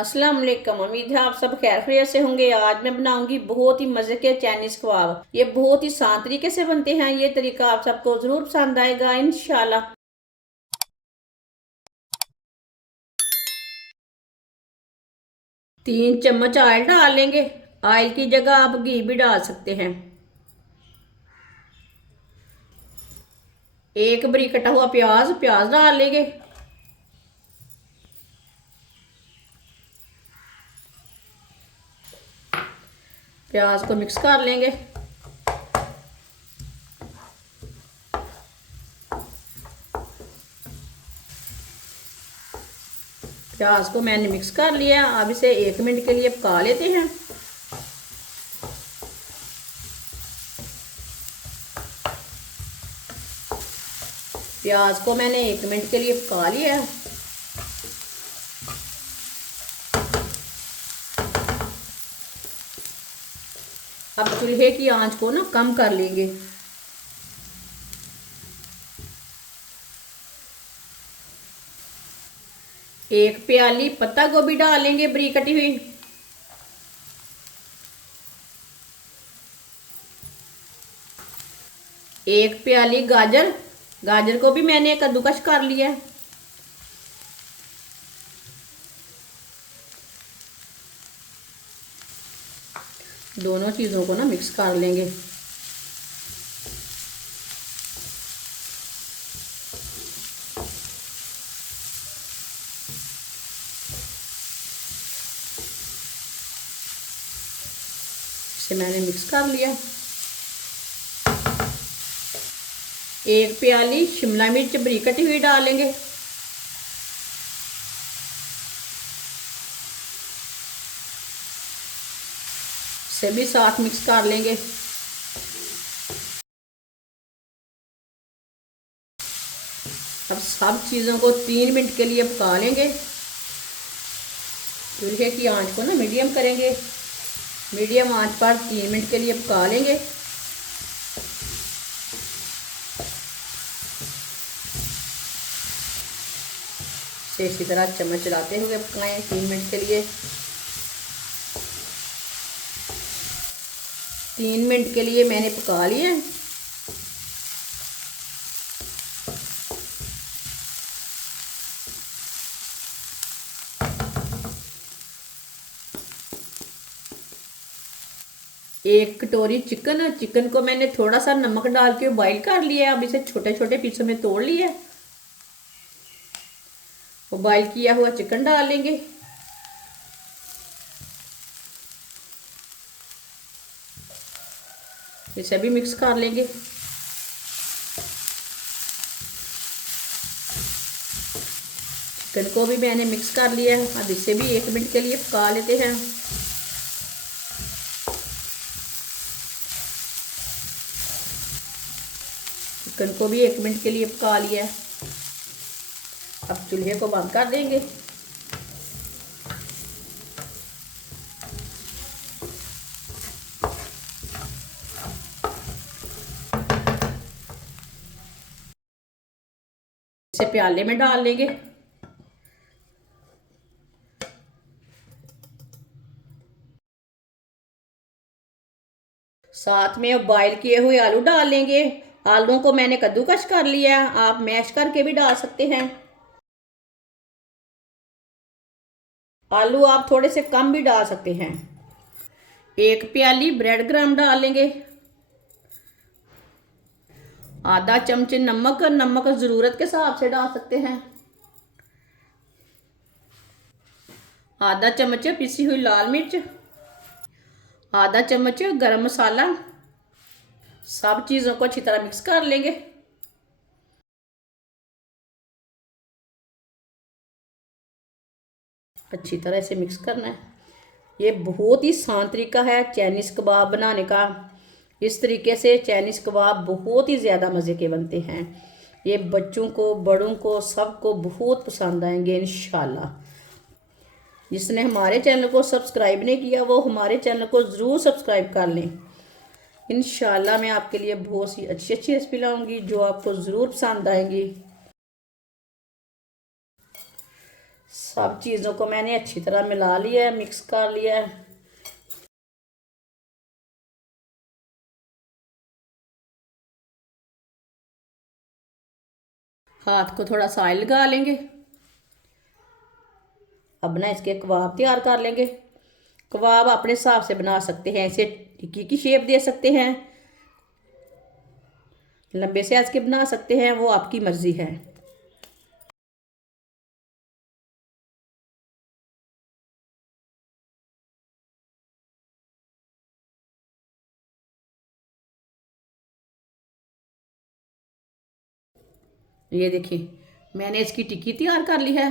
अस्सलाम वालेकुम। उम्मीद है आप सब खैर खैरियत से होंगे। आज मैं बनाऊंगी बहुत ही मजे के चाइनीज कबाब। ये बहुत ही आसान तरीके से बनते हैं। ये तरीका आप सबको जरूर पसंद आएगा इंशाल्लाह। 3 चम्मच ऑयल डाल लेंगे। ऑयल की जगह आप घी भी डाल सकते हैं। एक बारीक कटा हुआ प्याज प्याज डाल लेंगे। प्याज को मिक्स कर लेंगे। प्याज को मैंने मिक्स कर लिया। अब इसे 1 मिनट के लिए पका लेते हैं। प्याज को मैंने 1 मिनट के लिए पका लिया। अब चूल्हे की आंच को ना कम कर लेंगे। एक प्याली पत्ता गोभी डालेंगे बारीक कटी हुई। एक प्याली गाजर, गाजर को भी मैंने कद्दूकस कर लिया। दोनों चीज़ों को ना मिक्स कर लेंगे। इसे मैंने मिक्स कर लिया। एक प्याली शिमला मिर्च बारीक कटी हुई डालेंगे। इसे भी साथ मिक्स कर लेंगे। अब सब चीज़ों को 3 मिनट के लिए पका लेंगे। चूल्हे की आंच को ना मीडियम करेंगे। मीडियम आंच पर 3 मिनट के लिए पका लेंगे। इसे इसी तरह चम्मच चलाते हुए पकाएं 3 मिनट के लिए। 3 मिनट के लिए मैंने पका लिया। एक कटोरी चिकन, चिकन को मैंने थोड़ा सा नमक डाल के बॉईल कर लिया। अब इसे छोटे छोटे पीसों में तोड़ लिया। वो बॉईल किया हुआ चिकन डाल लेंगे। इसे भी मिक्स कर लेंगे। चिकन को भी मैंने मिक्स कर लिया है। अब इसे भी 1 मिनट के लिए पका लेते हैं। चिकन को भी 1 मिनट के लिए पका लिया। अब चूल्हे को बंद कर देंगे। इसे प्याले में डाल लेंगे। साथ में बॉईल किए हुए आलू डाल लेंगे। आलूओं को मैंने कद्दूकस कर लिया। आप मैश करके भी डाल सकते हैं। आलू आप थोड़े से कम भी डाल सकते हैं। एक प्याली ब्रेड क्रम्ब डाल लेंगे। आधा चमच नमक, नमक ज़रूरत के हिसाब से डाल सकते हैं। आधा चम्मच पिसी हुई लाल मिर्च। आधा चम्मच गरम मसाला। सब चीज़ों को अच्छी तरह मिक्स कर लेंगे। अच्छी तरह से मिक्स करना है। ये बहुत ही आसान तरीका है चाइनीज़ कबाब बनाने का। इस तरीके से चाइनीज़ कबाब बहुत ही ज़्यादा मज़े के बनते हैं। ये बच्चों को, बड़ों को, सबको बहुत पसंद आएंगे इंशाल्लाह। जिसने हमारे चैनल को सब्सक्राइब नहीं किया वो हमारे चैनल को ज़रूर सब्सक्राइब कर लें। इंशाल्लाह मैं आपके लिए बहुत सी अच्छी अच्छी रेसिपी लाऊंगी जो आपको ज़रूर पसंद आएंगी। सब चीज़ों को मैंने अच्छी तरह मिला लिया है, मिक्स कर लिया है। हाथ को थोड़ा सा ऑयल लगा लेंगे। अब ना इसके कबाब तैयार कर लेंगे। कबाब अपने हिसाब से बना सकते हैं, ऐसे टिक्की की शेप दे सकते हैं, लंबे साइज के बना सकते हैं, वो आपकी मर्जी है। ये देखिए मैंने इसकी टिक्की तैयार कर ली है।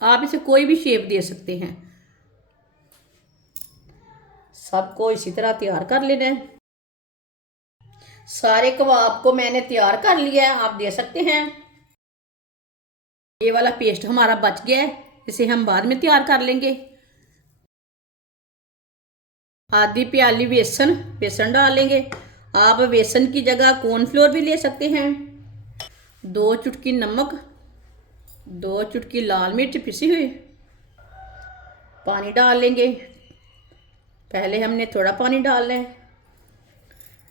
आप इसे कोई भी शेप दे सकते हैं। सबको इसी तरह तैयार कर लेना है। सारे कबाब को मैंने तैयार कर लिया है, आप दे सकते हैं। ये वाला पेस्ट हमारा बच गया है, इसे हम बाद में तैयार कर लेंगे। आधी प्याली बेसन बेसन डालेंगे। आप बेसन की जगह कॉर्नफ्लोर भी ले सकते हैं। 2 चुटकी नमक, 2 चुटकी लाल मिर्च पिसी हुई। पानी डाल लेंगे। पहले हमने थोड़ा पानी डालना है,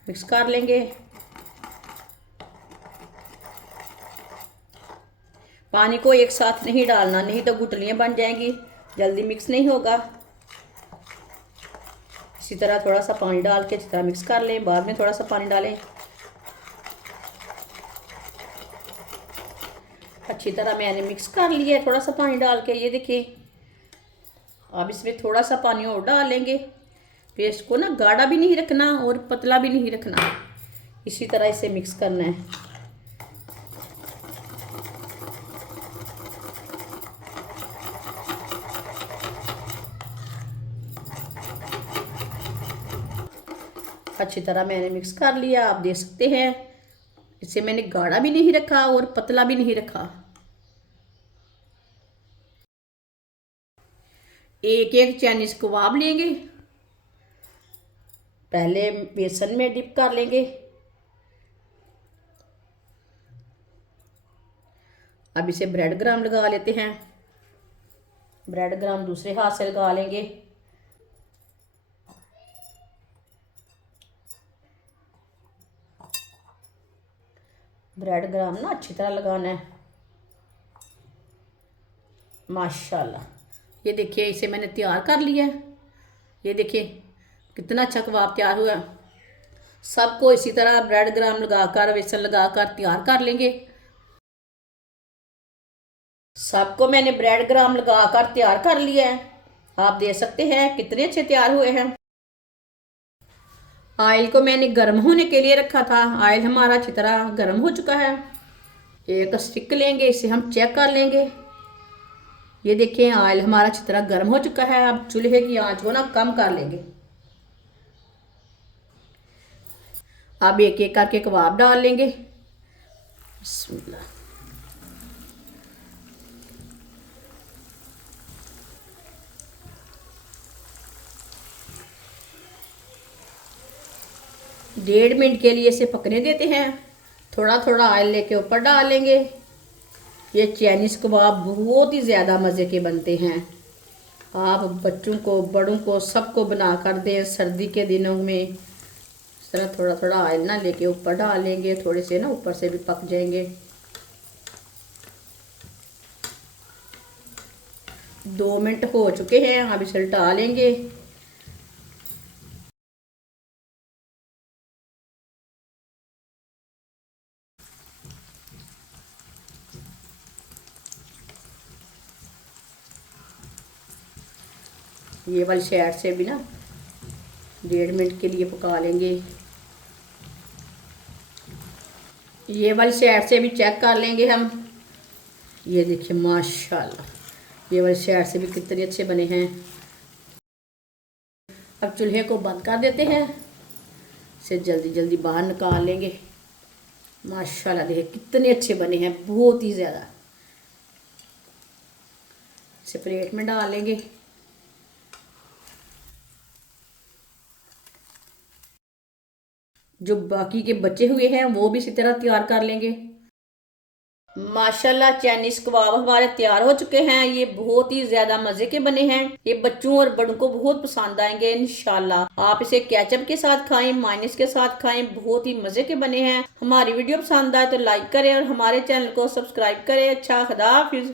मिक्स कर लेंगे। पानी को एक साथ नहीं डालना, नहीं तो गुठलियाँ बन जाएंगी, जल्दी मिक्स नहीं होगा। इसी तरह थोड़ा सा पानी डाल के अच्छी तरह मिक्स कर लें, बाद में थोड़ा सा पानी डालें। अच्छी तरह मैंने मिक्स कर लिया है थोड़ा सा पानी डाल के। ये देखिए अब इसमें थोड़ा सा पानी और डाल लेंगे। पेस्ट को ना गाढ़ा भी नहीं रखना और पतला भी नहीं रखना, इसी तरह इसे मिक्स करना है। अच्छी तरह मैंने मिक्स कर लिया, आप देख सकते हैं। इसे मैंने गाढ़ा भी नहीं रखा और पतला भी नहीं रखा। एक एक चाइनीज कबाब लेंगे, पहले बेसन में डिप कर लेंगे। अब इसे ब्रेड ग्राम लगा लेते हैं। ब्रेड ग्राम दूसरे हाथ से लगा लेंगे। ब्रेड ग्राम ना अच्छी तरह लगाना है। माशाल्लाह, ये देखिए इसे मैंने तैयार कर लिया है। ये देखिए कितना अच्छा कबाब तैयार हुआ। सबको इसी तरह ब्रेड ग्राम लगाकर बेसन लगाकर तैयार कर लेंगे। सबको मैंने ब्रेड ग्राम लगाकर तैयार कर लिया है। आप देख सकते हैं कितने अच्छे तैयार हुए हैं। ऑयल को मैंने गर्म होने के लिए रखा था। ऑयल हमारा अच्छी तरह गर्म हो चुका है। एक स्टिक लेंगे, इसे हम चेक कर लेंगे। ये देखिए ऑयल हमारा अच्छी तरह गर्म हो चुका है। अब चूल्हे की आंच को ना कम कर लेंगे। अब एक एक करके कबाब डाल लेंगे। बिस्मिल्लाह। डेढ़ मिनट के लिए इसे पकने देते हैं। थोड़ा थोड़ा ऑयल लेके ऊपर डाल लेंगे। ये चाइनीज़ कबाब बहुत ही ज़्यादा मज़े के बनते हैं। आप बच्चों को बड़ों को सबको बना कर दें सर्दी के दिनों में। इस तरह थोड़ा थोड़ा ऑयल ना लेके ऊपर डाल लेंगे, थोड़े से ना ऊपर से भी पक जाएंगे। 2 मिनट हो चुके हैं, अब इसे उल्टा लेंगे। ये वाली साइड से भी ना 1.5 मिनट के लिए पका लेंगे। ये वाली साइड से भी चेक कर लेंगे हम। ये देखिए माशाल्लाह, ये वाली साइड से भी कितने अच्छे बने हैं। अब चूल्हे को बंद कर देते हैं, इसे जल्दी जल्दी बाहर निकाल लेंगे। माशाल्लाह देखिए कितने अच्छे बने हैं, बहुत ही ज़्यादा। इसे प्लेट में डाल लेंगे। जो बाकी के बचे हुए हैं वो भी इसी तरह तैयार कर लेंगे। माशाल्लाह चाइनीज कबाब हमारे तैयार हो चुके हैं। ये बहुत ही ज्यादा मजे के बने हैं। ये बच्चों और बड़ों को बहुत पसंद आएंगे इंशाल्लाह। आप इसे केचप के साथ खाएं, मायोनीज के साथ खाएं, बहुत ही मजे के बने हैं। हमारी वीडियो पसंद आए तो लाइक करें और हमारे चैनल को सब्सक्राइब करें। अच्छा, खुदा हाफिज।